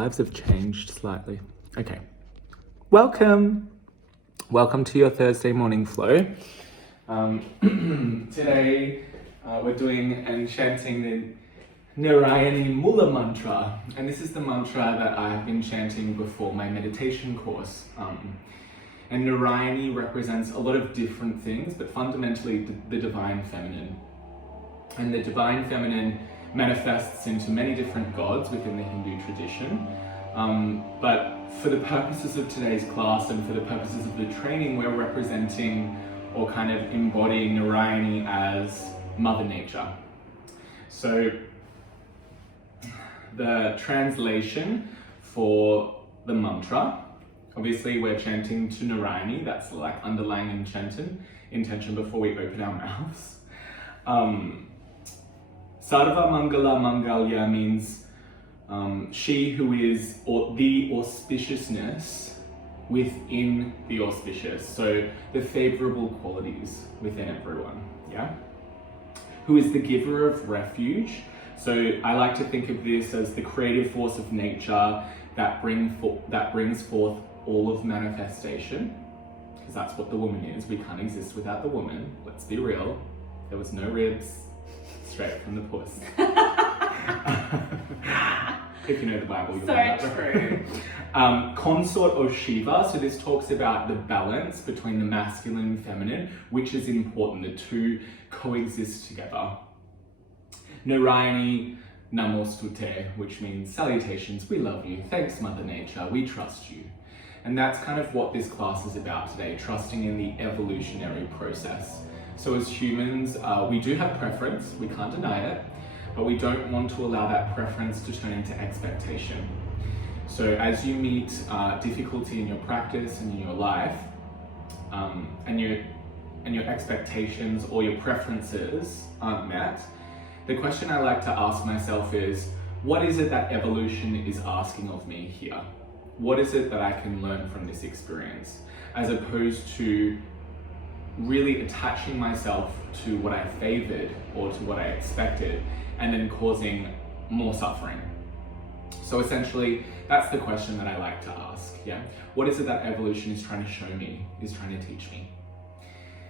lives have changed slightly. Okay. Welcome to your Thursday morning flow. Today we're doing and chanting the Narayani Mula mantra, and this is the mantra that I have been chanting before my meditation course. And Narayani represents a lot of different things, but fundamentally the divine feminine. And the divine feminine manifests into many different gods within the Hindu tradition. But for the purposes of today's class and for the purposes of the training, we're representing or kind of embodying Narayani as Mother Nature. So the translation for the mantra, obviously we're chanting to Narayani, that's like underlying intention before we open our mouths. Sarva Mangala Mangalya means she who is the auspiciousness within the auspicious, so the favourable qualities within everyone, yeah? Who is the giver of refuge. So I like to think of this as the creative force of nature that brings forth all of manifestation, because that's what the woman is. We can't exist without the woman. Let's be real. There was no ribs, straight from the puss. If you know the Bible, you'll know that. So true. Consort of Shiva. So this talks about the balance between the masculine and feminine, which is important. The two coexist together. Narayani Namostute, which means salutations, we love you, thanks Mother Nature, we trust you. And that's kind of what this class is about today, trusting in the evolutionary process. So as humans, we do have preference, we can't deny it, but we don't want to allow that preference to turn into expectation. So as you meet difficulty in your practice and in your life, and your expectations or your preferences aren't met, the question I like to ask myself is, what is it that evolution is asking of me here? What is it that I can learn from this experience? As opposed to really attaching myself to what I favored or to what I expected and then causing more suffering. So essentially, that's the question that I like to ask, yeah? What is it that evolution is trying to show me, is trying to teach me?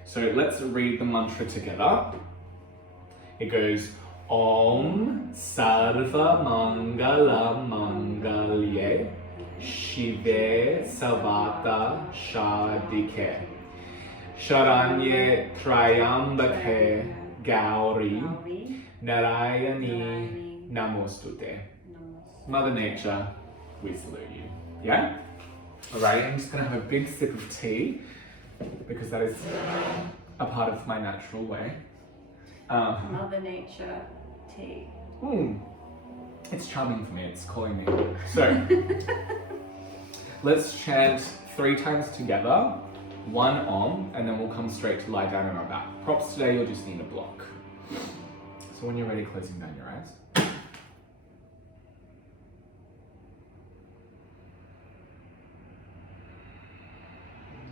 So let's read the mantra together. It goes, Om Sarva Mangala Mangalye Shive Savata Shadike Sharanye Trayambake Gauri Narayani Namostute. Mother Nature, we salute you. Yeah? Alright, I'm just gonna have a big sip of tea because that is a part of my natural way. Mother Nature tea. It's charming for me, it's calling me. So, let's chant 3 times together, 1 Om, and then we'll come straight to lie down on our back. Props today, you'll just need a block. So when you're ready, closing down your eyes.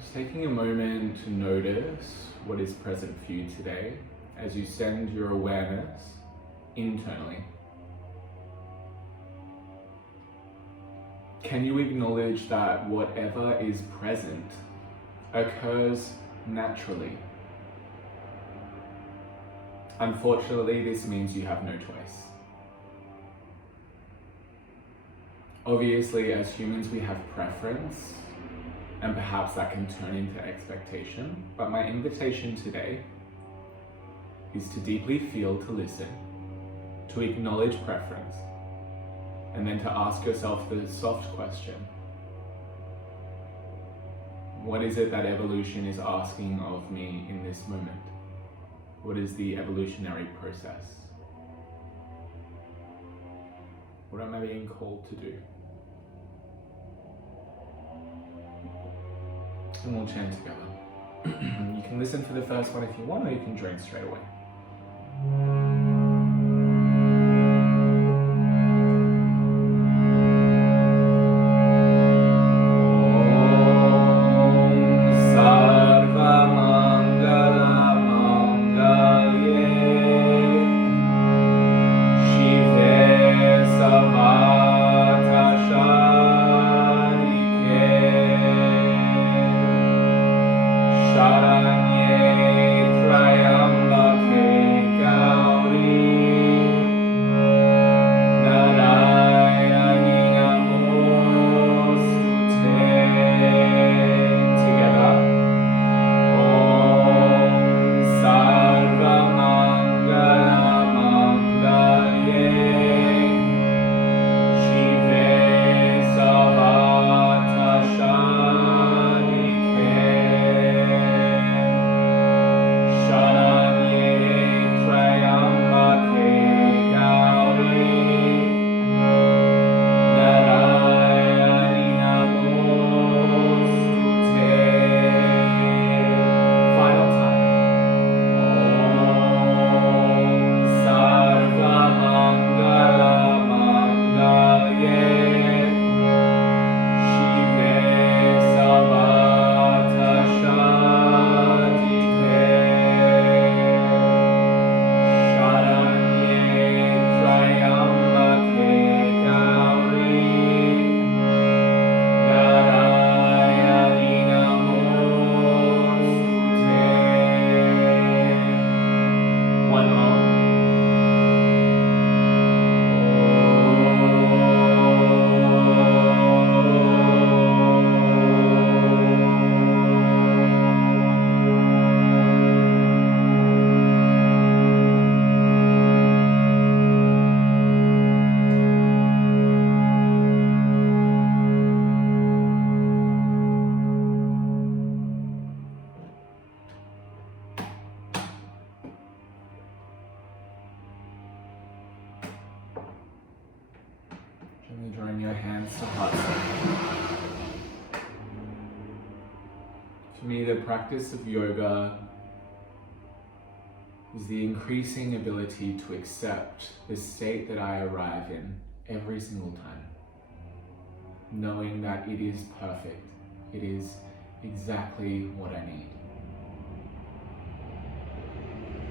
Just taking a moment to notice what is present for you today as you send your awareness internally. Can you acknowledge that whatever is present occurs naturally? Unfortunately, this means you have no choice. Obviously, as humans, we have preference, and perhaps that can turn into expectation, but my invitation today is to deeply feel, to listen, to acknowledge preference, and then to ask yourself the soft question. What is it that evolution is asking of me in this moment? What is the evolutionary process? What am I being called to do? And we'll chant together. You can listen for the first one if you want, or you can join straight away. Shive Savata For me, the practice of yoga is the increasing ability to accept the state that I arrive in every single time, knowing that it is perfect, it is exactly what I need.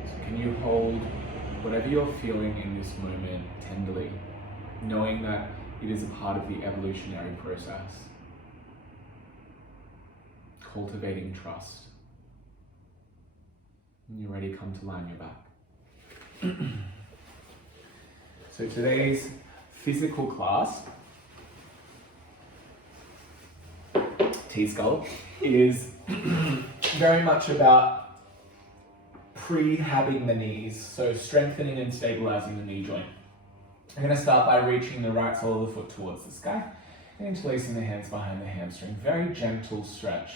So can you hold whatever you're feeling in this moment tenderly, knowing that it is a part of the evolutionary process, cultivating trust. When you're ready, come to lie on your back. So today's physical class, T-skull, is very much about prehabbing the knees, so strengthening and stabilizing the knee joint. I'm going to start by reaching the right sole of the foot towards the sky and interlacing the hands behind the hamstring. Very gentle stretch.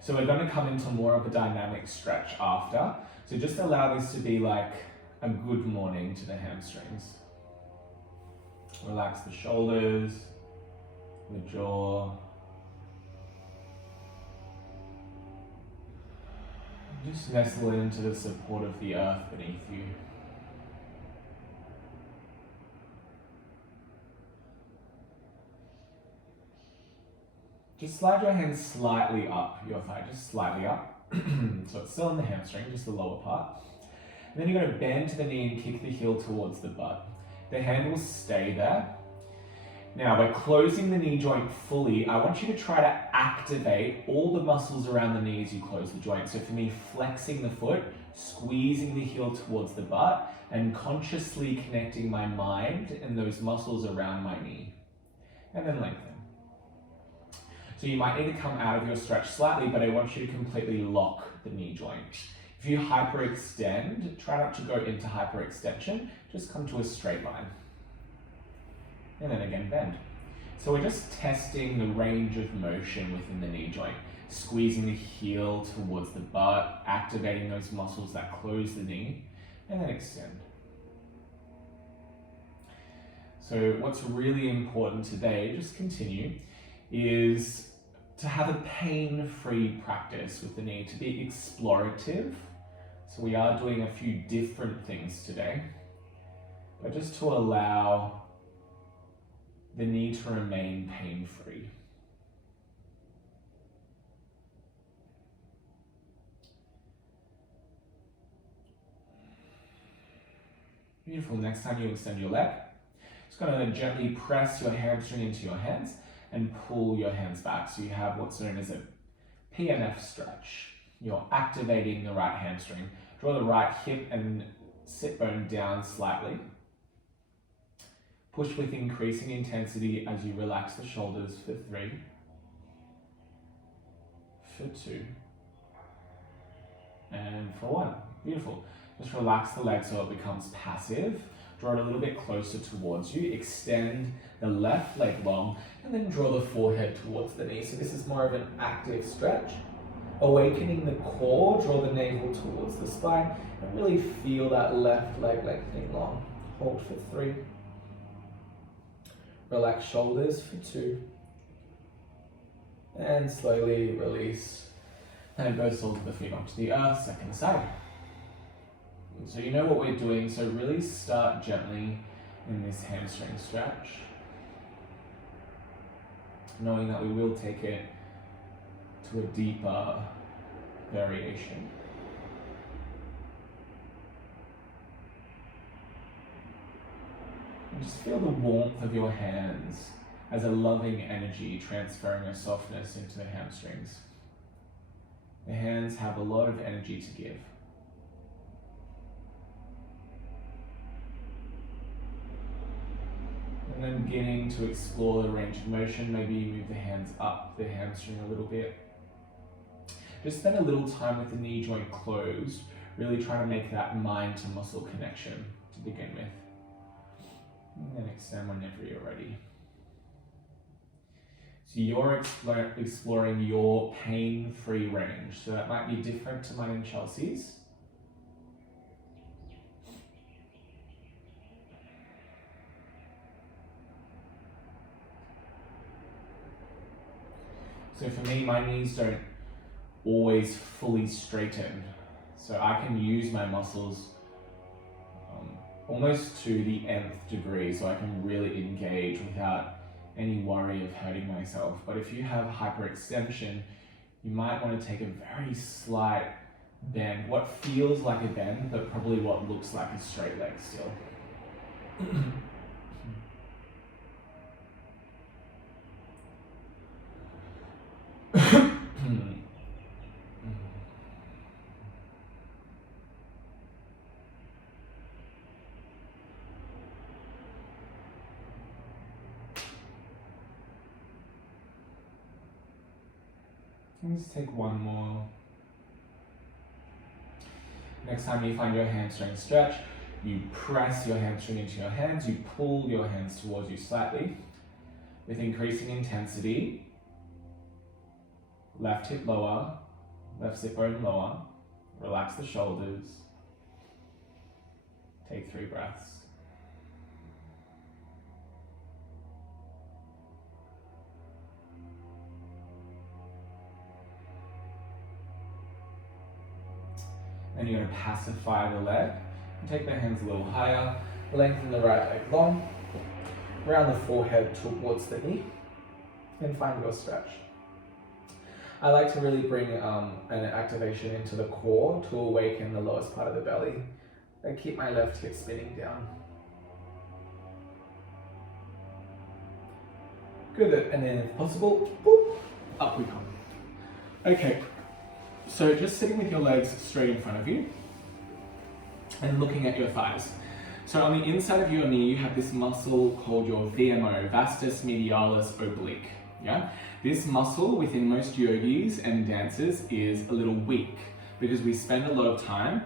So we're going to come into more of a dynamic stretch after. So just allow this to be like a good morning to the hamstrings. Relax the shoulders, the jaw. Just nestle into the support of the earth beneath you. Just slide your hands slightly up your thigh, just slightly up. So it's still in the hamstring, just the lower part. And then you're going to bend to the knee and kick the heel towards the butt. The hand will stay there. Now, by closing the knee joint fully, I want you to try to activate all the muscles around the knee as you close the joint. So for me, flexing the foot, squeezing the heel towards the butt, and consciously connecting my mind and those muscles around my knee. And then lengthen. So you might need to come out of your stretch slightly, but I want you to completely lock the knee joint. If you hyperextend, try not to go into hyperextension, just come to a straight line. And then again, bend. So we're just testing the range of motion within the knee joint, squeezing the heel towards the butt, activating those muscles that close the knee, and then extend. So what's really important today, just continue, is to have a pain-free practice with the knee, to be explorative. So we are doing a few different things today, but just to allow the knee to remain pain-free. Beautiful. Next time you extend your leg, just going to gently press your hamstring into your hands and pull your hands back. So you have what's known as a PNF stretch. You're activating the right hamstring. Draw the right hip and sit bone down slightly. Push with increasing intensity as you relax the shoulders for 3, for 2, and for 1. Beautiful. Just relax the leg so it becomes passive. Draw it a little bit closer towards you. Extend the left leg long and then draw the forehead towards the knee. So this is more of an active stretch. Awakening the core, draw the navel towards the spine and really feel that left leg lengthening long. Hold for 3. Relax shoulders for 2. And slowly release. And both soles of the feet onto the earth, second side. So you know what we're doing, so really start gently in this hamstring stretch. Knowing that we will take it to a deeper variation. And just feel the warmth of your hands as a loving energy transferring a softness into the hamstrings. The hands have a lot of energy to give. And then beginning to explore the range of motion, maybe you move the hands up the hamstring a little bit. Just spend a little time with the knee joint closed, really trying to make that mind to muscle connection to begin with. And then extend whenever you're ready. So you're exploring your pain-free range. So that might be different to mine and Chelsea's. So for me, my knees don't always fully straighten. So I can use my muscles almost to the nth degree, so I can really engage without any worry of hurting myself. But if you have hyperextension, you might want to take a very slight bend, what feels like a bend, but probably what looks like a straight leg still. Let's take one more. Next time you find your hamstring stretch, you press your hamstring into your hands, you pull your hands towards you slightly. With increasing intensity, left hip lower, left sit bone lower, relax the shoulders. Take 3 breaths. Then you're going to pacify the leg. And take the hands a little higher, lengthen the right leg long, round the forehead towards the knee, and find your stretch. I like to really bring an activation into the core to awaken the lowest part of the belly. I keep my left hip spinning down. Good, and then if possible, boop, up we come. Okay. So just sitting with your legs straight in front of you and looking at your thighs. So on the inside of your knee, you have this muscle called your VMO, vastus medialis oblique. Yeah? This muscle within most yogis and dancers is a little weak because we spend a lot of time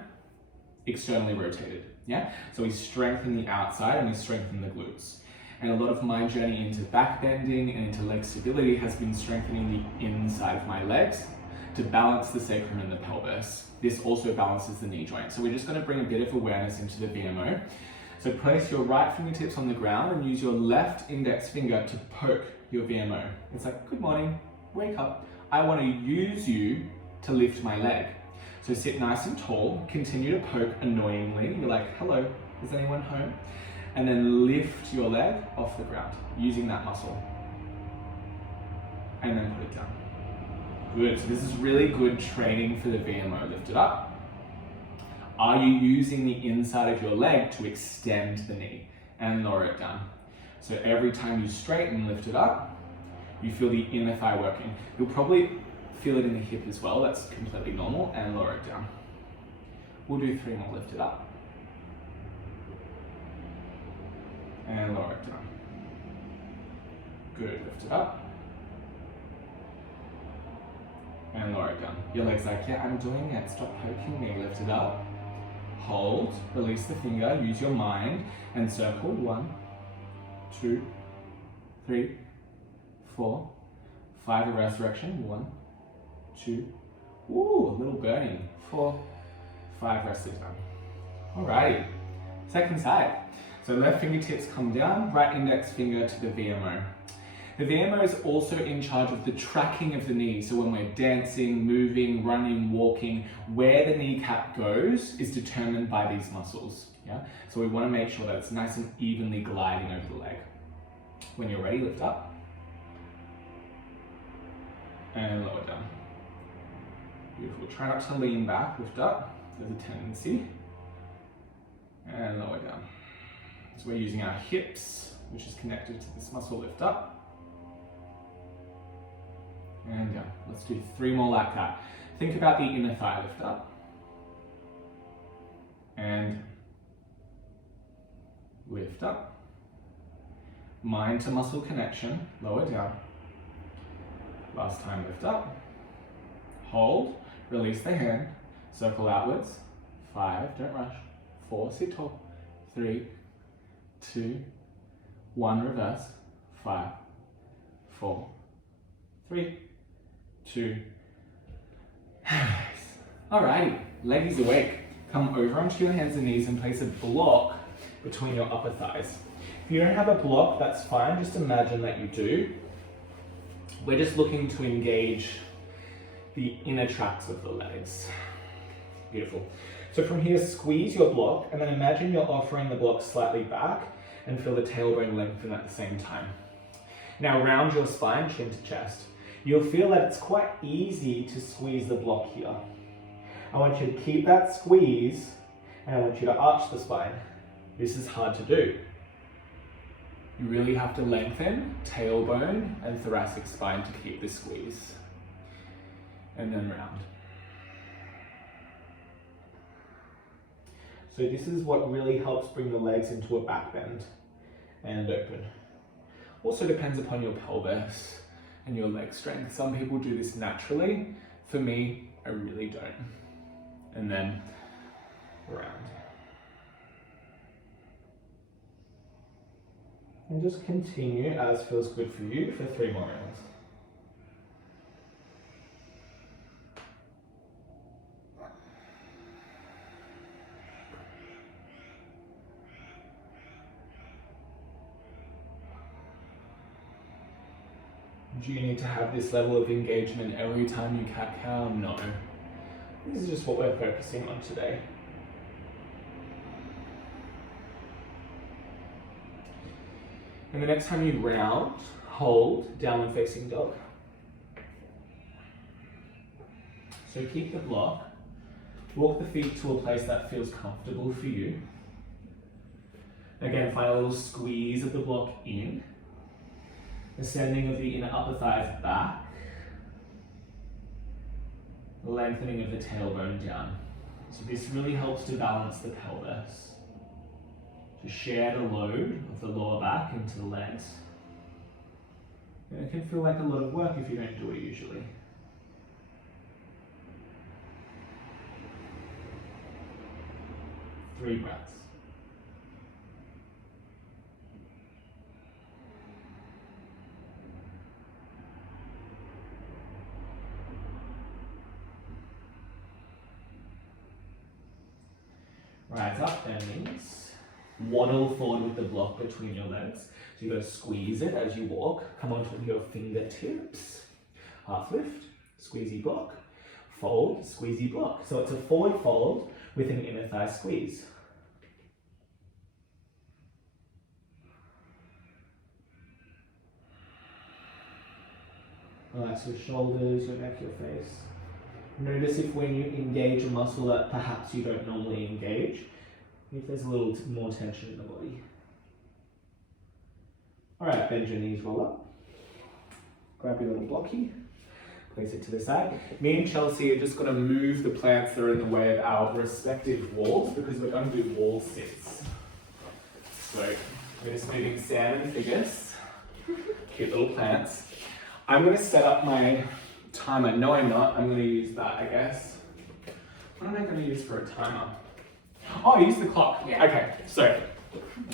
externally rotated. Yeah? So we strengthen the outside and we strengthen the glutes. And a lot of my journey into back bending and into leg stability has been strengthening the inside of my legs to balance the sacrum and the pelvis. This also balances the knee joint. So we're just going to bring a bit of awareness into the VMO. So place your right fingertips on the ground and use your left index finger to poke your VMO. It's like, good morning, wake up. I want to use you to lift my leg. So sit nice and tall, continue to poke annoyingly. You're like, hello, is anyone home? And then lift your leg off the ground using that muscle. And then put it down. Good, so this is really good training for the VMO. Lift it up. Are you using the inside of your leg to extend the knee and lower it down? So every time you straighten, lift it up, you feel the inner thigh working. You'll probably feel it in the hip as well, that's completely normal, and lower it down. We'll do 3 more, lift it up. And lower it down. Good, lift it up. And lower it down. Your leg's like, yeah, I'm doing it. Stop poking me. Lift it up. Hold. Release the finger. Use your mind. And circle. 1, 2, 3, 4, 5. Reverse direction. 1, 2. Ooh, a little burning. 4, 5. Rest it down. Alrighty. Second side. So left fingertips come down. Right index finger to the VMO. The VMO is also in charge of the tracking of the knee. So when we're dancing, moving, running, walking, where the kneecap goes is determined by these muscles. Yeah? So we want to make sure that it's nice and evenly gliding over the leg. When you're ready, lift up. And lower down. Beautiful. Try not to lean back, lift up. There's a tendency. And lower down. So we're using our hips, which is connected to this muscle, lift up. And down. Let's do 3 more like that. Think about the inner thigh, lift up. And lift up. Mind to muscle connection, lower down. Last time, lift up. Hold, release the hand, circle outwards. 5, don't rush. 4, sit tall. 3, 2, 1, reverse. 5, 4, 3, 2. Alrighty, leg is awake. Come over onto your hands and knees and place a block between your upper thighs. If you don't have a block, that's fine. Just imagine that you do. We're just looking to engage the inner tracts of the legs. Beautiful. So from here, squeeze your block, and then imagine you're offering the block slightly back and feel the tailbone lengthen at the same time. Now round your spine, chin to chest. You'll feel that it's quite easy to squeeze the block here. I want you to keep that squeeze, and I want you to arch the spine. This is hard to do. You really have to lengthen tailbone and thoracic spine to keep the squeeze. And then round. So this is what really helps bring the legs into a back bend and open. Also depends upon your pelvis and your leg strength. Some people do this naturally. For me, I really don't. And then round. And just continue as feels good for you for 3 more rounds. Do you need to have this level of engagement every time you cat-cow? No. This is just what we're focusing on today. And the next time you round, hold downward facing dog. So keep the block. Walk the feet to a place that feels comfortable for you. Again, find a little squeeze of the block in. Ascending of the inner upper thighs back. Lengthening of the tailbone down. So this really helps to balance the pelvis. To share the load of the lower back into the legs. And it can feel like a lot of work if you don't do it usually. Three breaths. Rise up, that means waddle forward with the block between your legs. So you've got to squeeze it as you walk. Come onto your fingertips. Half lift, squeezy block. Fold, squeezy block. So it's a forward fold with an inner thigh squeeze. Relax your shoulders, your neck, your face. Notice if when you engage a muscle that perhaps you don't normally engage, if there's a little more tension in the body. Alright, bend your knees, roll up. Grab your little blocky, place it to the side. Me and Chelsea are just going to move the plants that are in the way of our respective walls because we're going to do wall sits. So we're just moving Sam and Figgis, cute little plants. I'm going to set up my timer. No, I'm not. I'm going to use that, I guess. What am I going to use for a timer? Oh, use the clock. Yeah. Okay, so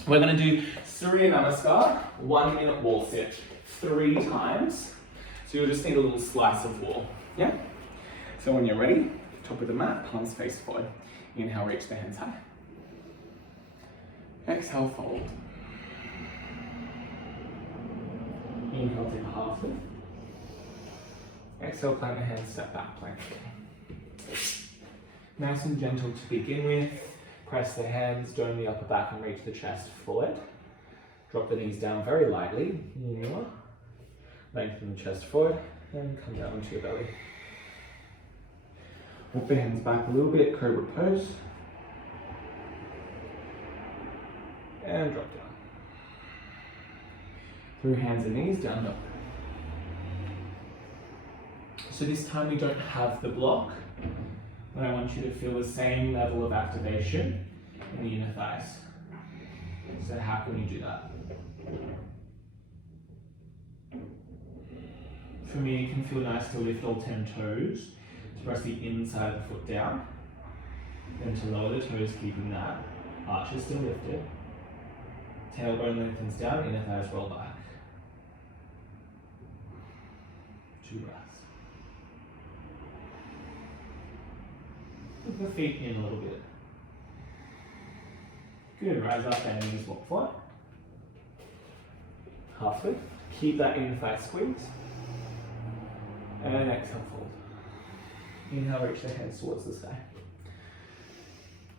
we're going to do Surya Namaskar, 1 minute wall sit, 3 times. So you'll just need a little slice of wall. Yeah? So when you're ready, top of the mat, palms face forward. Inhale, reach the hands high. Exhale, fold. Inhale, take a half lift. Exhale, plant the hands, step back, plank. Nice and gentle to begin with. Press the hands, dome the upper back and reach the chest forward. Drop the knees down very lightly. Lengthen the chest forward and come down onto your belly. Walk the hands back a little bit, cobra pose. And drop down. Through hands and knees, down dog. So this time we don't have the block, but I want you to feel the same level of activation in the inner thighs. So how can you do that? For me, it can feel nice to lift all 10 toes, to press the inside of the foot down, then to lower the toes, keeping that. Arch is still lifted. Tailbone lengthens down, inner thighs roll back. 2 breaths. Put the feet in a little bit. Good, rise up and knees walk forward. Half lift. Keep that inner thigh squeeze. And exhale, fold. Inhale, reach the hands towards the sky.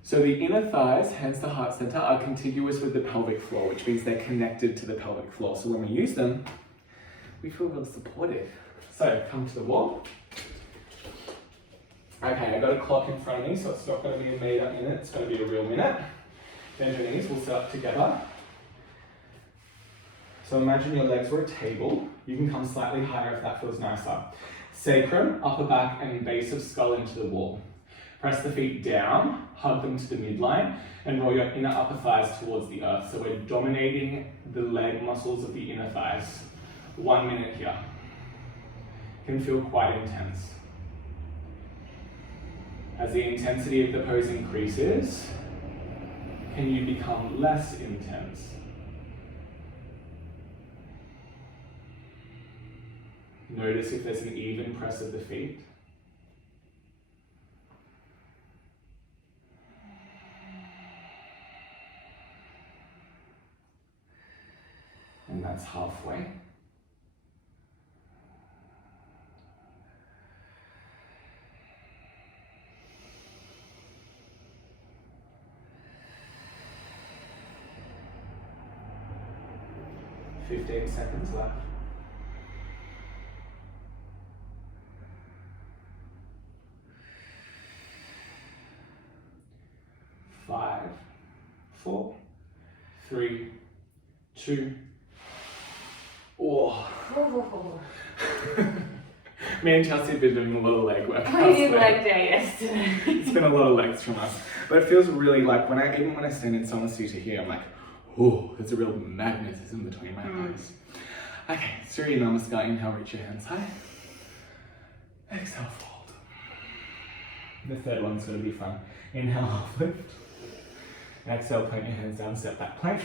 So the inner thighs, hands to heart center, are contiguous with the pelvic floor, which means they're connected to the pelvic floor. So when we use them, we feel real supportive. So come to the wall. Okay, I've got a clock in front of me, so it's not going to be a minute, it's going to be a real minute. Bend your knees, we'll sit up together. So imagine your legs were a table. You can come slightly higher if that feels nicer. Sacrum, upper back, and base of skull into the wall. Press the feet down, hug them to the midline, and roll your inner upper thighs towards the earth. So we're dominating the leg muscles of the inner thighs. 1 minute here. Can feel quite intense. As the intensity of the pose increases, can you become less intense? Notice if there's an even press of the feet. And that's halfway. Fifteen seconds left. 5, 4, 3, 2. Oh. Me and Chelsea have been doing a lot of leg work. We did leg day yesterday. It's been a lot of legs from us. But it feels really like, even when I stand in Samasthita here, I'm like, oh, there's a real magnetism between my thighs. Okay, Surya Namaskar, inhale, reach your hands high. Exhale, fold. The third one's gonna be fun. Inhale, half lift. Exhale, plant your hands down, step back plank.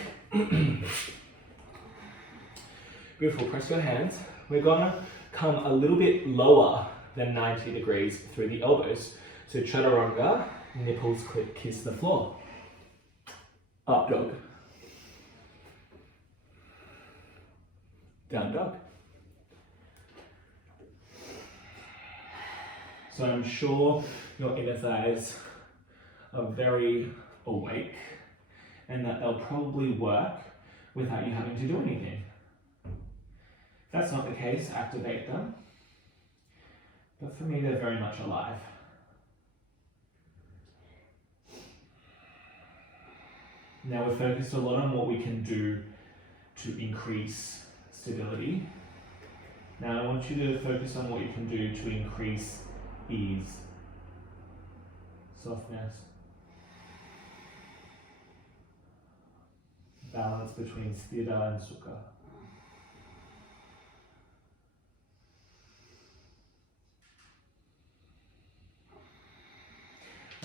Beautiful, press your hands. We're gonna come a little bit lower than 90 degrees through the elbows. So chaturanga, nipples kiss the floor. Up dog. Down dog. So I'm sure your inner thighs are very awake and that they'll probably work without you having to do anything. If that's not the case, activate them. But for me, they're very much alive. Now we're focused a lot on what we can do to increase stability. Now I want you to focus on what you can do to increase ease, softness, balance between sthira and sukha.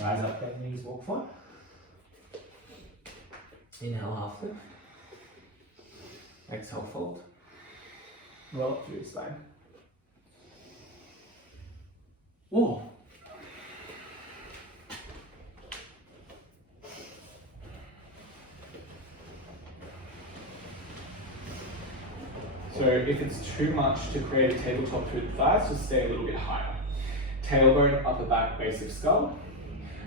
Rise up, bend knees, walk forward. Inhale, half lift. Exhale, fold. Roll up through your spine. Whoa. So if it's too much to create a tabletop through the thighs, just stay a little bit higher. Tailbone, upper back, base of skull.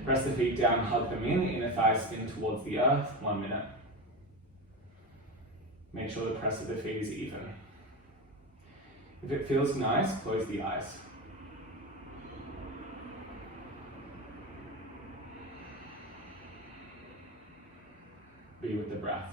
Press the feet down, hug them in, inner thighs spin towards the earth, 1 minute. Make sure the press of the feet is even. If it feels nice, close the eyes. Be with the breath.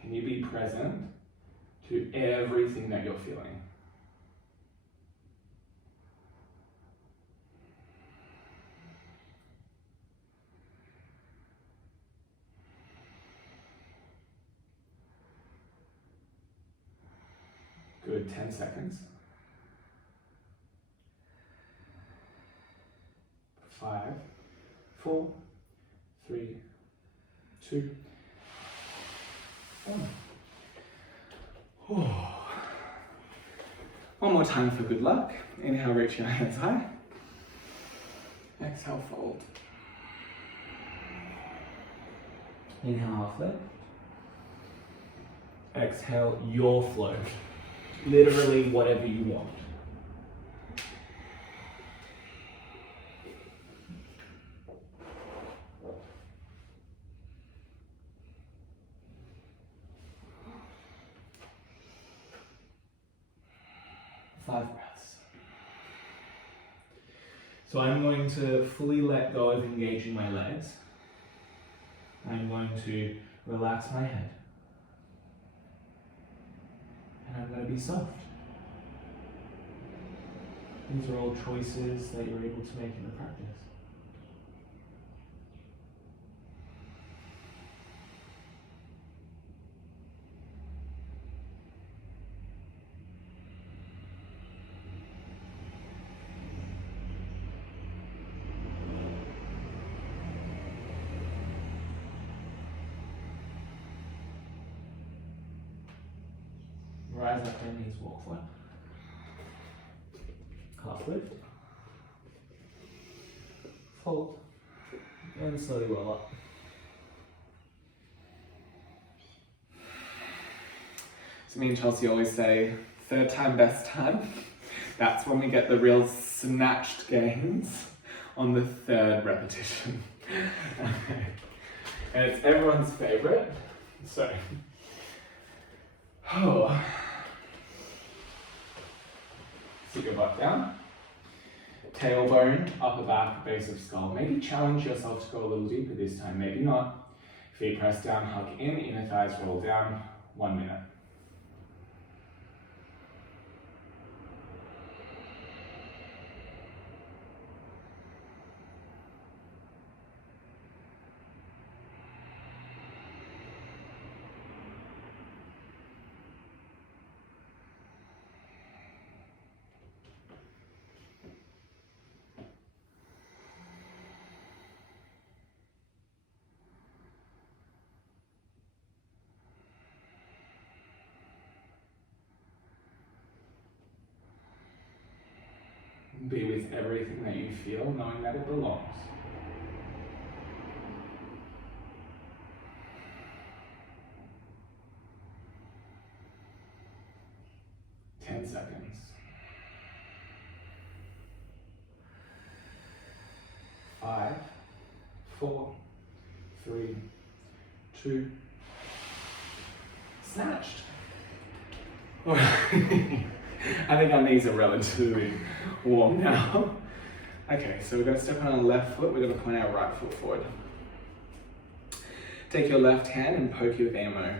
Can you be present to everything that you're feeling? Good, 10 seconds. 5, 4, 3, 2, 1. One more time for good luck. Inhale, reach your hands high. Exhale, fold. Inhale, half lift. Exhale, your float. Literally whatever you want. Five breaths. So I'm going to fully let go of engaging my legs. I'm going to relax my head. And I'm going to be soft. These are all choices that you're able to make in the practice. Rise up, bend knees, walk flat. Half lift. Fold. And slowly roll up. So me and Chelsea always say, third time, best time. That's when we get the real snatched gains on the third repetition. Okay. And it's everyone's favorite. So, sit your butt down, tailbone, upper back, base of skull. Maybe challenge yourself to go a little deeper this time, maybe not. Feet press down, hug in, inner thighs roll down, 1 minute. Be with everything that you feel, knowing that it belongs. Ten seconds. 5, 4, 3, 2. Snatched. I think our knees are relatively warm now. Okay, so we're going to step on our left foot, we're going to point our right foot forward. Take your left hand and poke your ammo.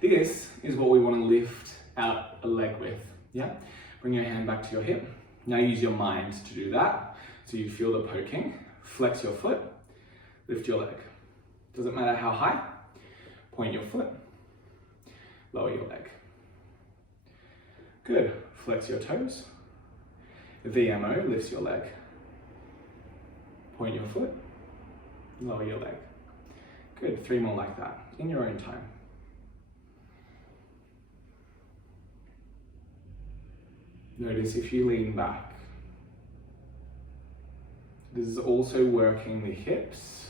This is what we want to lift out a leg with, yeah? Bring your hand back to your hip. Now use your mind to do that. So you feel the poking, flex your foot, lift your leg. Doesn't matter how high, point your foot, lower your leg. Good, flex your toes. VMO lifts your leg. Point your foot, lower your leg. Good, 3 more like that, in your own time. Notice if you lean back. This is also working the hips.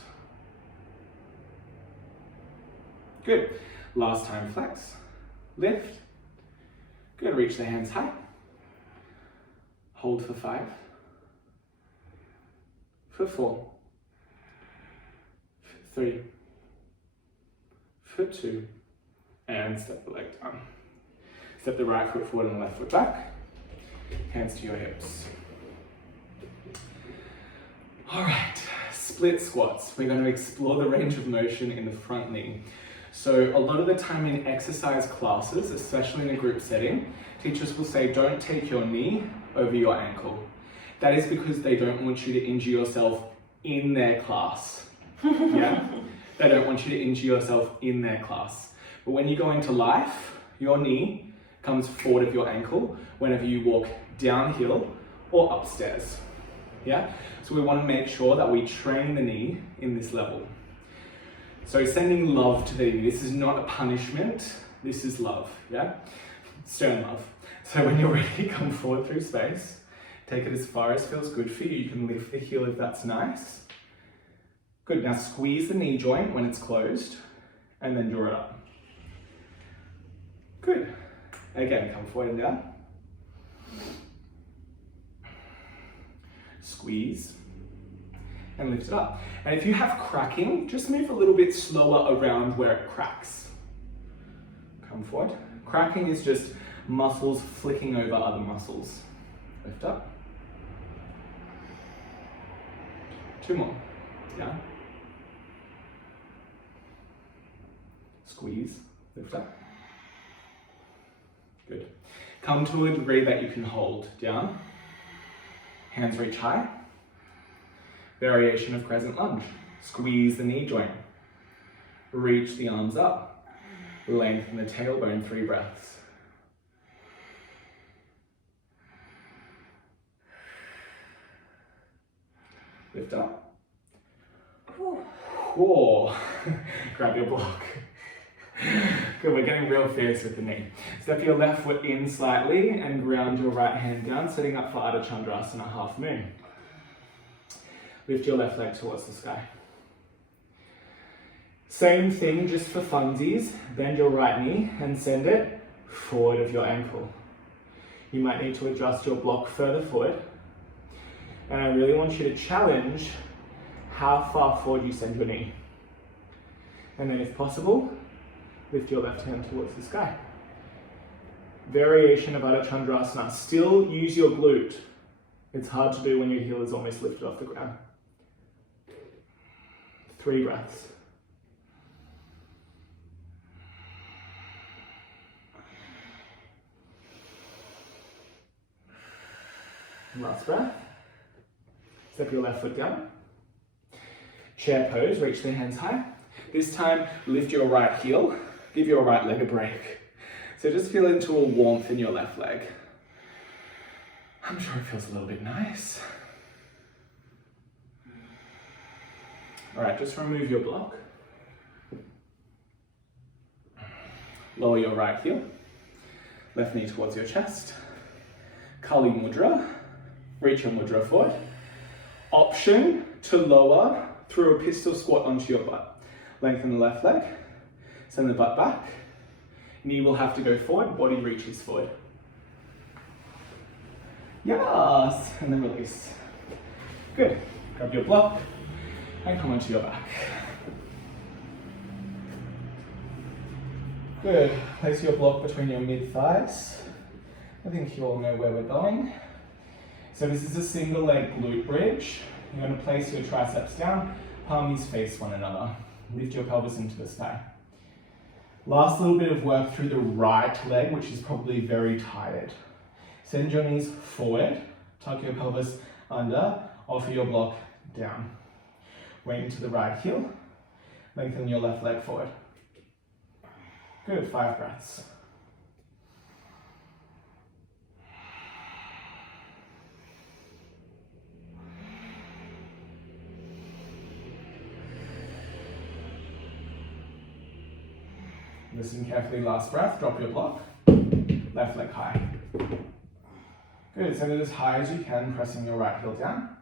Good, last time flex, lift. Good, reach the hands high. Hold for 5. For 4. For 3. For 2. And step the leg down. Step the right foot forward and left foot back. Hands to your hips. All right, split squats. We're going to explore the range of motion in the front knee. So a lot of the time in exercise classes, especially in a group setting, teachers will say, don't take your knee over your ankle. That is because they don't want you to injure yourself in their class. Yeah? They don't want you to injure yourself in their class. But when you go into life, your knee comes forward of your ankle whenever you walk downhill or upstairs. Yeah? So we want to make sure that we train the knee in this level. So sending love to the knee. This is not a punishment, this is love, yeah? Stern love. So when you're ready, come forward through space. Take it as far as feels good for you. You can lift the heel if that's nice. Good, now squeeze the knee joint when it's closed and then draw it up. Good. Again, come forward and down. Squeeze and lift it up. And if you have cracking, just move a little bit slower around where it cracks. Come forward. Cracking is just muscles flicking over other muscles. Lift up. 2 more. Down. Squeeze. Lift up. Good. Come to a degree that you can hold. Down. Hands reach high. Variation of crescent lunge. Squeeze the knee joint. Reach the arms up. Lengthen the tailbone, 3 breaths. Lift up. Whoa. Grab your block. Good, we're getting real fierce with the knee. Step your left foot in slightly and ground your right hand down, setting up for Ardha Chandrasana, half moon. Lift your left leg towards the sky. Same thing, just for funsies. Bend your right knee and send it forward of your ankle. You might need to adjust your block further forward. And I really want you to challenge how far forward you send your knee. And then if possible, lift your left hand towards the sky. Variation of Ardha Chandrasana. Still use your glute. It's hard to do when your heel is almost lifted off the ground. 3 breaths. Last breath. Step your left foot down. Chair pose, reach the hands high. This time, lift your right heel. Give your right leg a break. So just feel into a warmth in your left leg. I'm sure it feels a little bit nice. All right, just remove your block. Lower your right heel. Left knee towards your chest. Kali Mudra. Reach your mudra forward. Option to lower through a pistol squat onto your butt. Lengthen the left leg. Send the butt back. Knee will have to go forward. Body reaches forward. Yes! And then release. Good. Grab your block and come onto your back. Good. Place your block between your mid-thighs. I think you all know where we're going. So this is a single leg glute bridge. You're going to place your triceps down, palmies face one another. Lift your pelvis into the sky. Last little bit of work through the right leg, which is probably very tired. Send your knees forward, tuck your pelvis under, offer your block down. Weight into the right heel, lengthen your left leg forward. Good, 5 breaths. Listen carefully, last breath, drop your block, left leg high. Good, send it as high as you can, pressing your right heel down,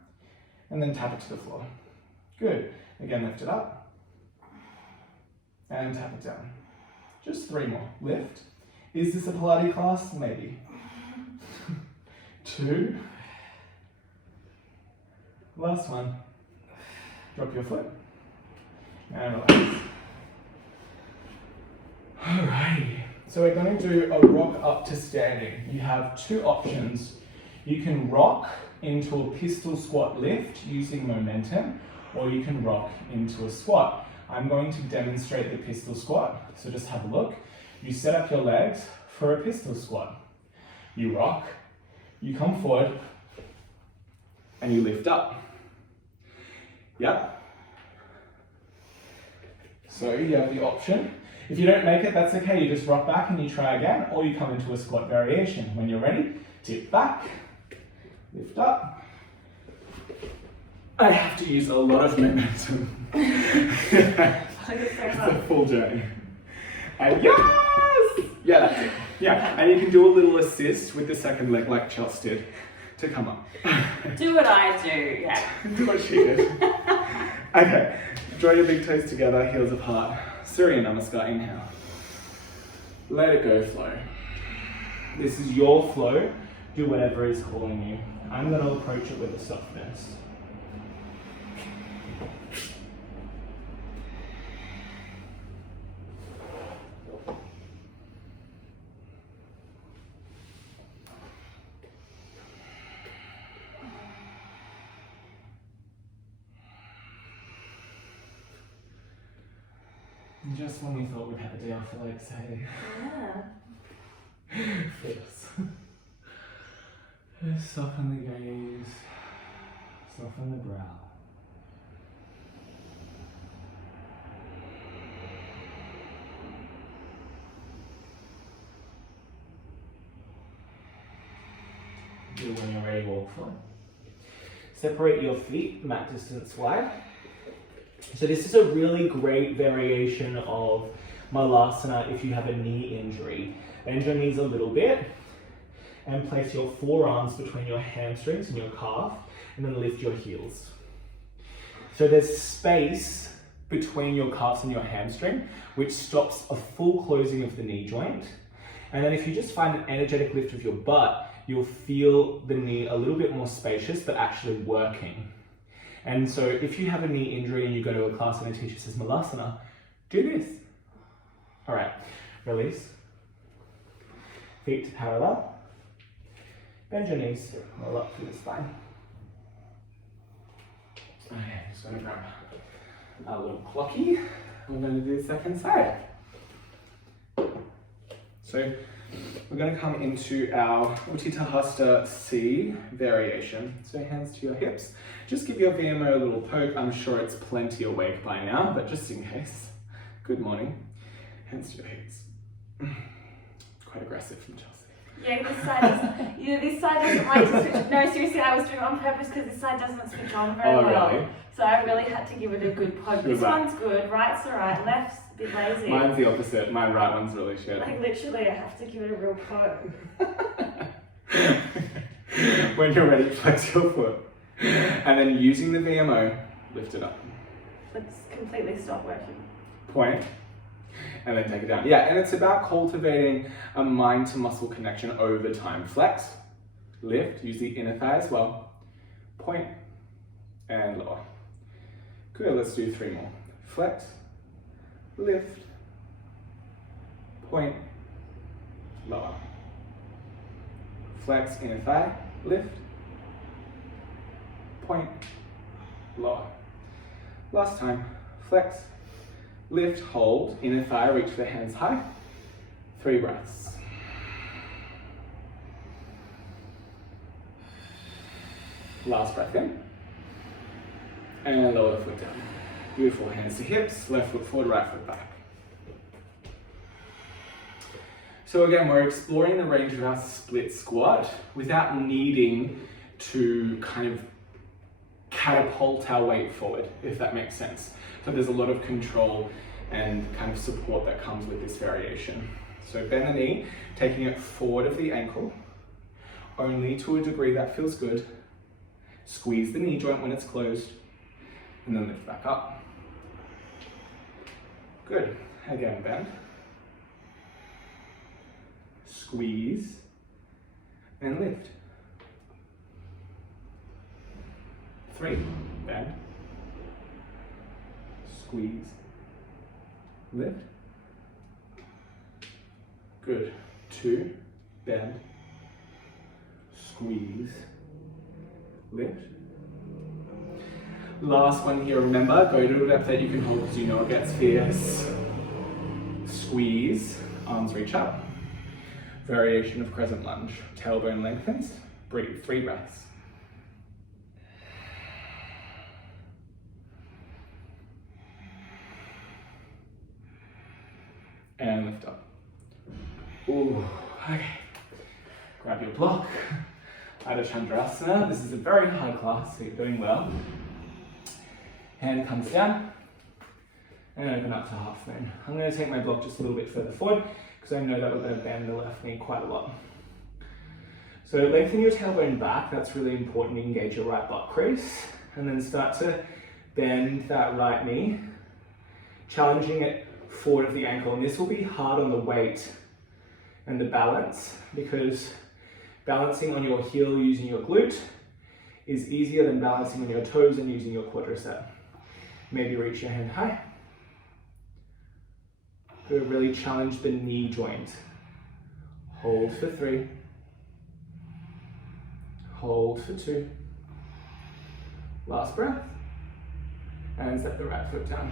and then tap it to the floor. Good, again lift it up, and tap it down. Just 3 more, lift. Is this a Pilates class? Maybe. 2. Last one. Drop your foot, and relax. Alrighty, so we're going to do a rock up to standing. You have 2 options. You can rock into a pistol squat lift using momentum, or you can rock into a squat. I'm going to demonstrate the pistol squat, so just have a look. You set up your legs for a pistol squat. You rock, you come forward, and you lift up. Yep. So you have the option. If you don't make it, that's okay. You just rock back and you try again, or you come into a squat variation. When you're ready, tip back, lift up. I have to use a lot of momentum. It's a full journey. And yes! Yeah, that's it. Yeah, and you can do a little assist with the second leg like Chels did to come up. Do what I do, yeah. Do what she did. Okay, draw your big toes together, heels apart. Surya Namaskar, inhale. Let it go, flow. This is your flow. Do whatever is calling you. I'm going to approach it with a softness. Just when we thought we'd had a day off, I like to say. Yeah. Fierce. Just soften the gaze, soften the brow. Good, when you're ready, walk forward. Separate your feet mat distance wide. So this is a really great variation of Malasana if you have a knee injury. Bend your knees a little bit and place your forearms between your hamstrings and your calf, and then lift your heels. So there's space between your calves and your hamstring, which stops a full closing of the knee joint. And then if you just find an energetic lift of your butt, you'll feel the knee a little bit more spacious, but actually working. And so if you have a knee injury and you go to a class and a teacher says Malasana, do this. All right, release. Feet to parallel. Bend your knees, roll up through the spine. Okay, just gonna grab a little clocky. We're gonna do the second side. So we're gonna come into our Utthita Hasta C variation. So hands to your hips. Just give your VMO a little poke. I'm sure it's plenty awake by now, but just in case. Good morning. Hands to your hips. Quite aggressive from Chelsea. Yeah, this side doesn't, this side doesn't like to switch. No, seriously, I was doing it on purpose because this side doesn't switch on very well. Really? So I really had to give it a good poke. This one's good, right's alright, left's a bit lazy. Mine's the opposite. My right one's really shit. Like literally, I have to give it a real poke. When you're ready, flex your foot. And then using the VMO, lift it up. Let's completely stop working. Point. And then take it down. Yeah, and it's about cultivating a mind to muscle connection over time. Flex, lift, use the inner thigh as well. Point, and lower. Good, let's do 3 more. Flex, lift, point, lower. Flex, inner thigh, lift, point, lower. Last time, flex, lift, hold, inner thigh, reach the hands high. 3 breaths. Last breath in. And lower the foot down. Beautiful, hands to hips, left foot forward, right foot back. So again, we're exploring the range of our split squat without needing to kind of catapult our weight forward, if that makes sense. So there's a lot of control and kind of support that comes with this variation. So bend the knee, taking it forward of the ankle, only to a degree that feels good. Squeeze the knee joint when it's closed, and then lift back up. Good. Again, bend. Squeeze, and lift. 3, bend. Squeeze, lift. Good. 2, bend. Squeeze, lift. Last one here, remember, go to a depth that you can hold because you know it gets fierce. Squeeze, arms reach up. Variation of crescent lunge. Tailbone lengthens, breathe, 3 breaths. And lift up. Ooh, okay. Grab your block. Adho Chandrasana. This is a very high class, so you're doing well. Hand comes down. And open up to half moon. I'm going to take my block just a little bit further forward because I know that we're going to bend the left knee quite a lot. So lengthen your tailbone back, that's really important. You engage your right butt crease, and then start to bend that right knee, challenging it forward of the ankle. And this will be hard on the weight and the balance, because balancing on your heel using your glute is easier than balancing on your toes and using your quadricep. Maybe reach your hand high. Good, really challenge the knee joint. Hold for 3. Hold for 2. Last breath. And set the right foot down.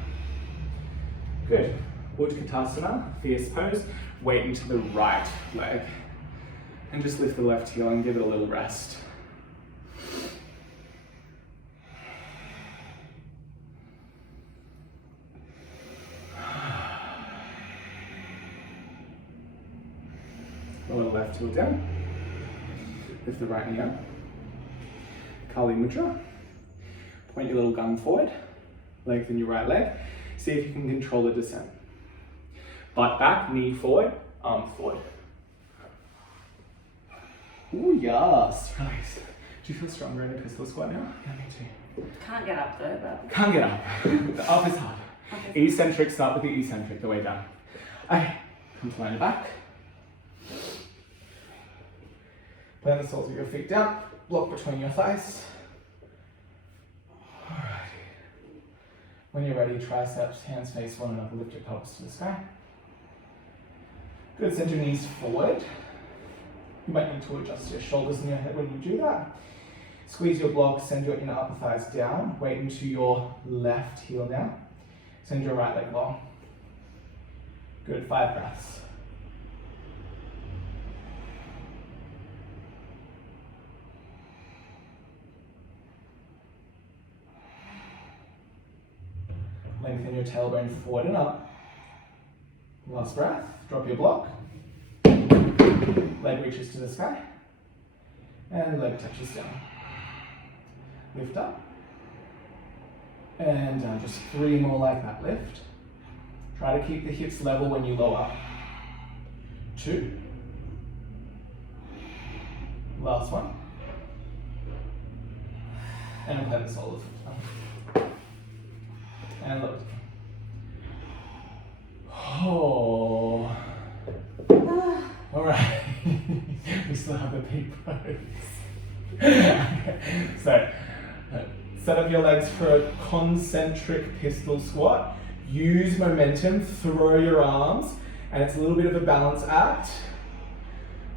Good. Utkatasana, fierce pose. Weight into the right leg. And just lift the left heel and give it a little rest. Lower the left heel down. Lift the right knee up. Kali Mudra. Point your little gun forward. Lengthen your right leg. See if you can control the descent. Butt back, knee forward, arm forward. Ooh, yes. Nice. Do you feel stronger in a pistol squat now? Yeah, me too. Can't get up though, but... Can't get up. The up is hard. Okay. Eccentric, start with the eccentric, the way down. Okay, come to line back. Plant the soles of your feet down, block between your thighs. Alrighty. When you're ready, triceps, hands face one another, lift your pelvis to the sky. Good, send your knees forward. You might need to adjust your shoulders and your head when you do that. Squeeze your block, send your inner upper thighs down, weight into your left heel now. Send your right leg long. Good, 5 breaths. Lengthen your tailbone forward and up. Last breath, drop your block. Leg reaches to the sky. And leg touches down. Lift up. And down, just 3 more like that, lift. Try to keep the hips level when you lower. 2. Last one. And plant the sole of the foot. And look. Oh. All right. We still have the peak pose. Okay. So, set up your legs for a concentric pistol squat. Use momentum, throw your arms, and it's a little bit of a balance act.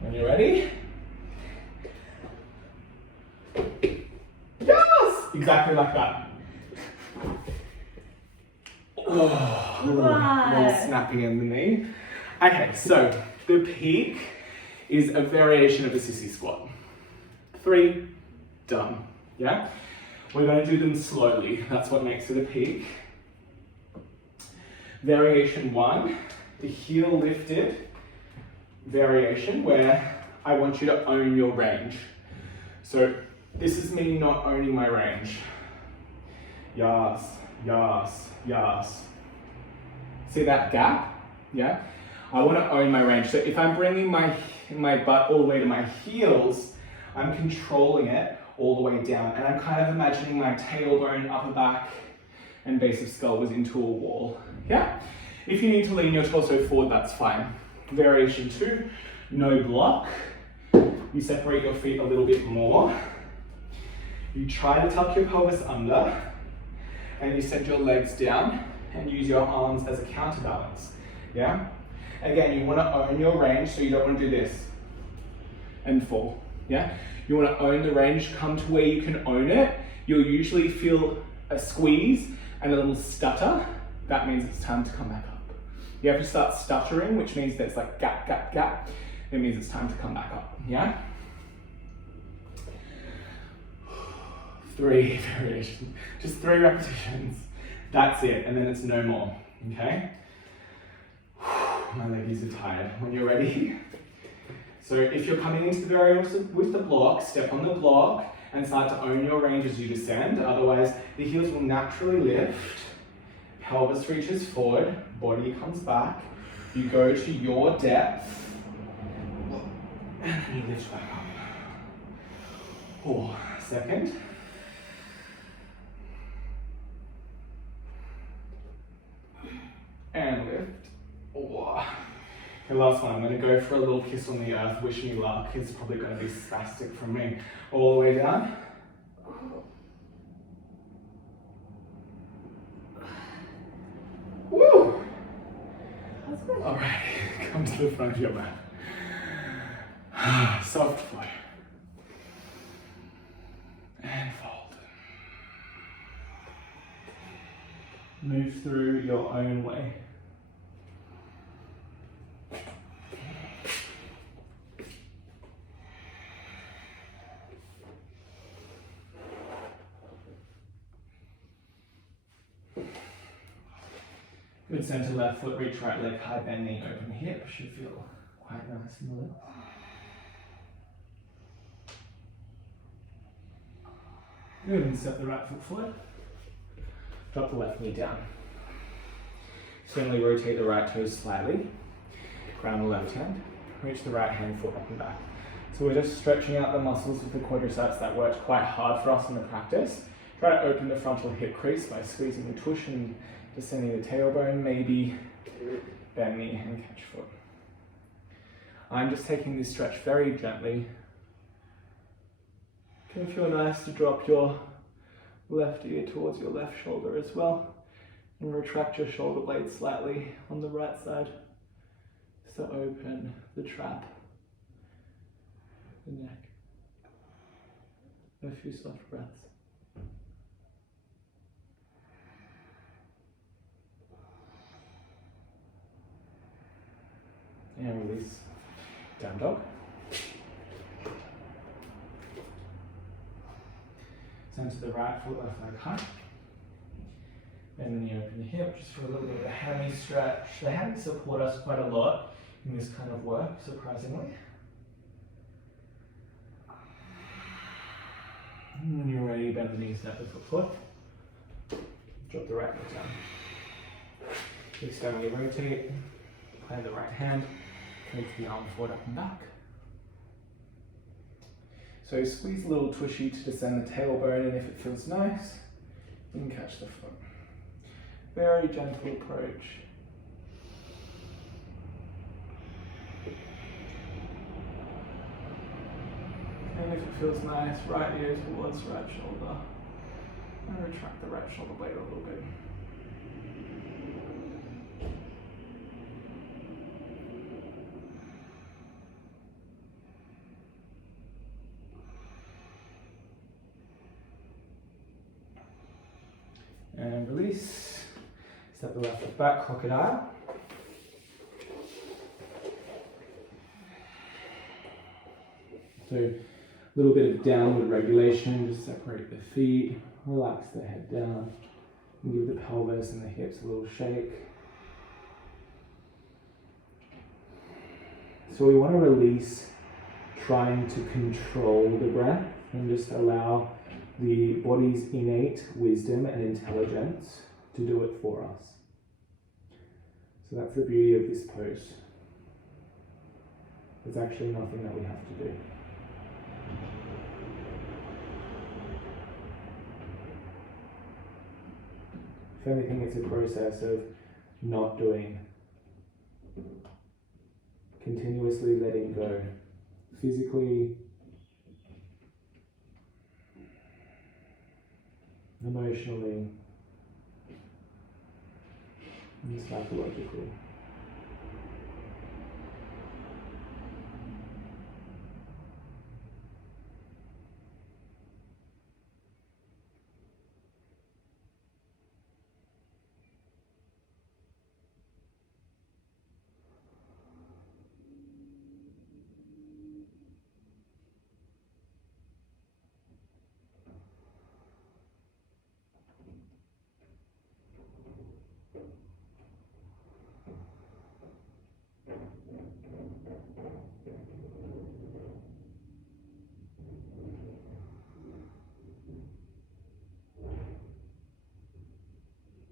When you're ready. Yes! Exactly like that. Oh, a little snapping in the knee. Okay, so the peak is a variation of a sissy squat. 3, done. Yeah? We're going to do them slowly. That's what makes it a peak. Variation 1, the heel lifted variation where I want you to own your range. So this is me not owning my range. Yes, yes, yes. See that gap? Yeah? I want to own my range. So if I'm bringing my butt all the way to my heels, I'm controlling it all the way down. And I'm kind of imagining my tailbone, upper back, and base of skull was into a wall. Yeah? If you need to lean your torso forward, that's fine. Variation 2, no block. You separate your feet a little bit more. You try to tuck your pelvis under, and you send your legs down and use your arms as a counterbalance. Yeah? Again, you want to own your range, so you don't want to do this and fall. Yeah? You want to own the range, come to where you can own it. You'll usually feel a squeeze and a little stutter. That means it's time to come back up. You have to start stuttering, which means there's like gap, gap, gap. It means it's time to come back up. Yeah? 3 variations, just 3 repetitions. That's it, and then it's no more, okay? My leggies are tired. When you're ready. So if you're coming into the variation with the block, step on the block and start to own your range as you descend. Otherwise, the heels will naturally lift. Pelvis reaches forward, body comes back. You go to your depth, and then you lift back up. Second. And lift. Okay, last one. I'm going to go for a little kiss on the earth. Wish me luck. It's probably going to be spastic from me. All the way down. Woo! That's good. All right, come to the front of your mat. Soft flow. And fold. Move through your own way. Good center left foot, reach right leg high, bend knee, open hip. Should feel quite nice in the legs. Good, and step the right foot forward. Drop the left knee down. Externally rotate the right toes slightly. Ground the left hand. Reach the right hand foot up and back. So we're just stretching out the muscles of the quadriceps that worked quite hard for us in the practice. Try to open the frontal hip crease by squeezing the tush and descending the tailbone, maybe bend knee and catch foot. I'm just taking this stretch very gently. Can feel nice to drop your left ear towards your left shoulder as well, and retract your shoulder blade slightly on the right side just to open the trap, the neck. And a few soft breaths. And release. Down dog. Turn to the right foot, left leg high. And then you open the hip just for a little bit of a hammy stretch. The hammies support us quite a lot in this kind of work, surprisingly. And when you're ready, bend the knees, step the foot forward. Drop the right foot down. Externally rotate. Plant the right hand. Take the arm forward, up and back. So squeeze a little tushy to descend the tailbone, and if it feels nice, you can catch the foot. Very gentle approach. And if it feels nice, right ear towards right shoulder. And retract the right shoulder blade a little bit. And release. Step the left foot back, crocodile. So a little bit of downward regulation, just separate the feet, relax the head down, and give the pelvis and the hips a little shake. So we want to release trying to control the breath and just allow the body's innate wisdom and intelligence to do it for us. So that's the beauty of this pose. There's actually nothing that we have to do. If anything, it's a process of not doing, continuously letting go, physically, emotionally, and psychologically.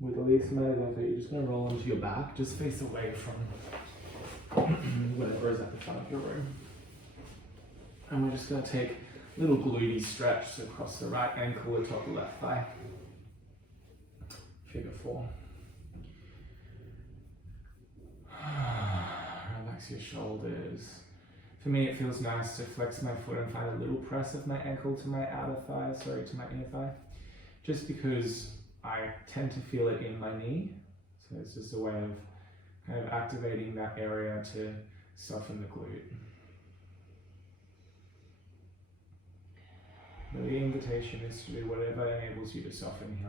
With the least amount of effort, you're just going to roll onto your back, just face away from whatever is at the front of your room. And we're just going to take little glutey stretch across the right ankle atop the left thigh. Figure 4. Relax your shoulders. For me, it feels nice to flex my foot and find a little press of my ankle to my outer thigh, to my inner thigh, just because I tend to feel it in my knee. So it's just a way of kind of activating that area to soften the glute. But the invitation is to do whatever enables you to soften here.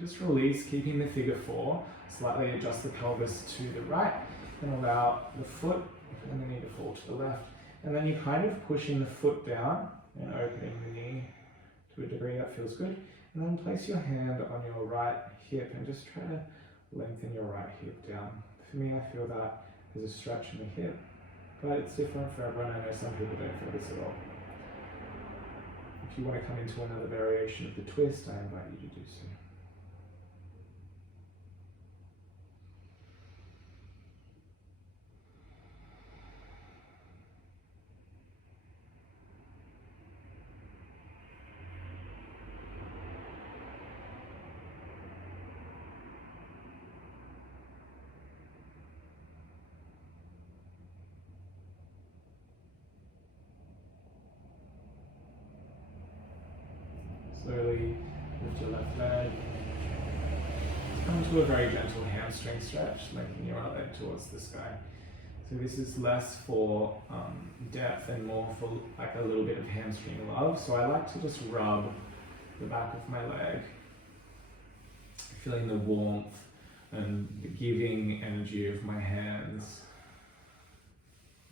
Just release, keeping the figure 4. Slightly adjust the pelvis to the right and allow the foot and the knee to fall to the left. And then you're kind of pushing the foot down and opening the knee to a degree that feels good. And then place your hand on your right hip and just try to lengthen your right hip down. For me, I feel that there's a stretch in the hip, but it's different for everyone. I know some people don't feel this at all. If you want to come into another variation of the twist, I invite you to do so. Slowly lift your left leg. Come to a very gentle hamstring stretch, linking your right leg towards the sky. So this is less for depth and more for like a little bit of hamstring love. So I like to just rub the back of my leg, feeling the warmth and the giving energy of my hands.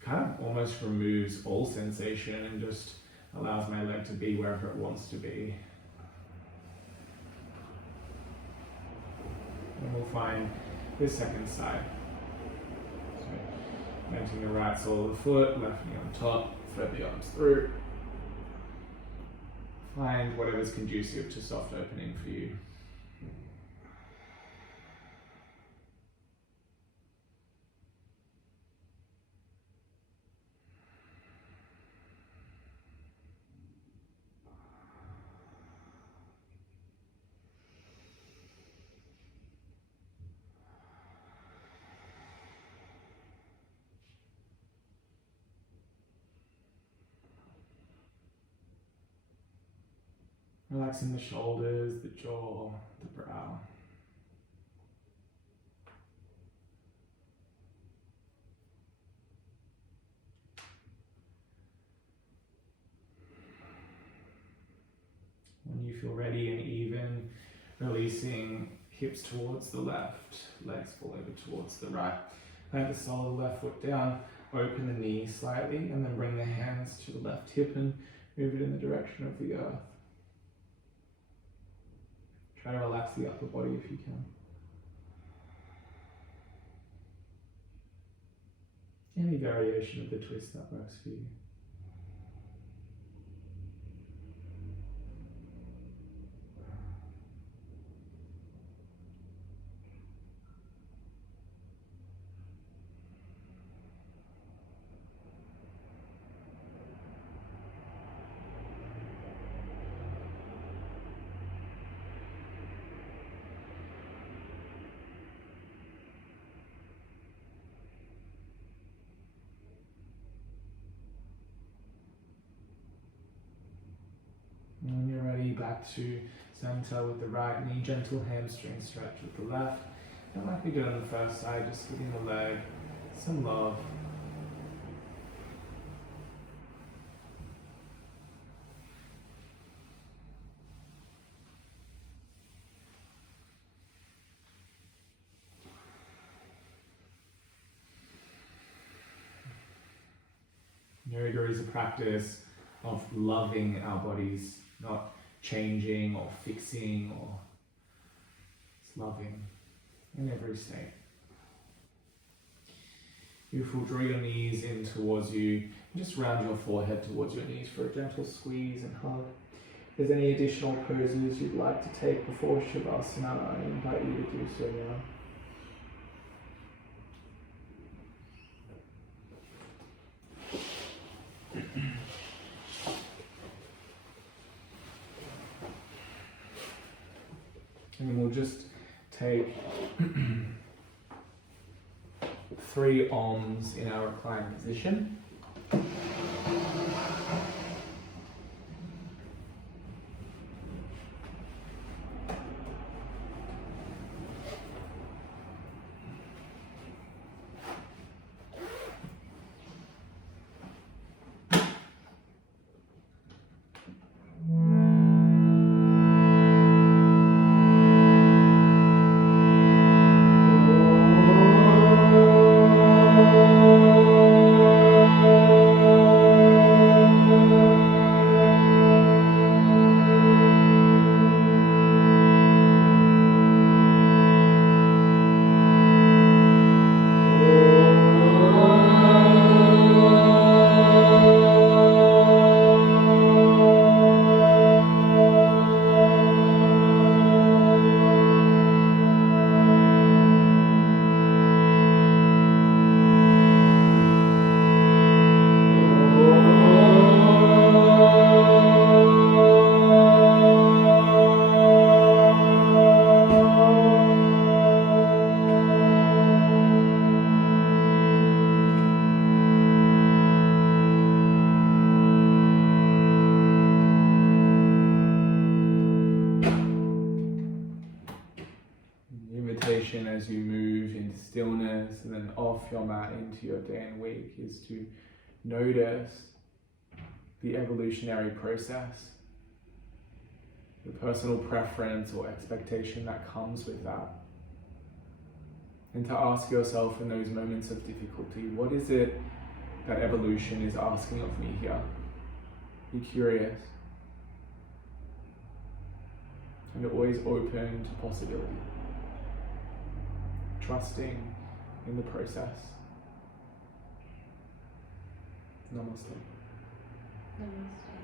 Kind of almost removes all sensation and just allows my leg to be wherever it wants to be. And we'll find the second side. So, bending the right sole of the foot, left knee on top, thread the arms through. Find whatever's conducive to soft opening for you. Relaxing the shoulders, the jaw, the brow. When you feel ready and even, releasing hips towards the left, legs fall over towards the right. Plant the sole of the left foot down, open the knee slightly, and then bring the hands to the left hip and move it in the direction of the earth. Try to relax the upper body if you can. Any variation of the twist that works for you. And when you're ready, back to center with the right knee, gentle hamstring stretch with the left. And like we did on the first side, just giving the leg some love. Yoga is a practice of loving our bodies, not changing or fixing, or it's loving in every state. Beautiful. Draw your knees in towards you. And just round your forehead towards your knees for a gentle squeeze and hug. If there's any additional poses you'd like to take before Shavasana, I invite you to do so now. And we'll just take 3 Oms in our reclined position. As you move into stillness and then off your mat into your day and week is to notice the evolutionary process, the personal preference or expectation that comes with that. And to ask yourself in those moments of difficulty, what is it that evolution is asking of me here? Be curious. And always open to possibility. Trusting in the process. Namaste. Namaste.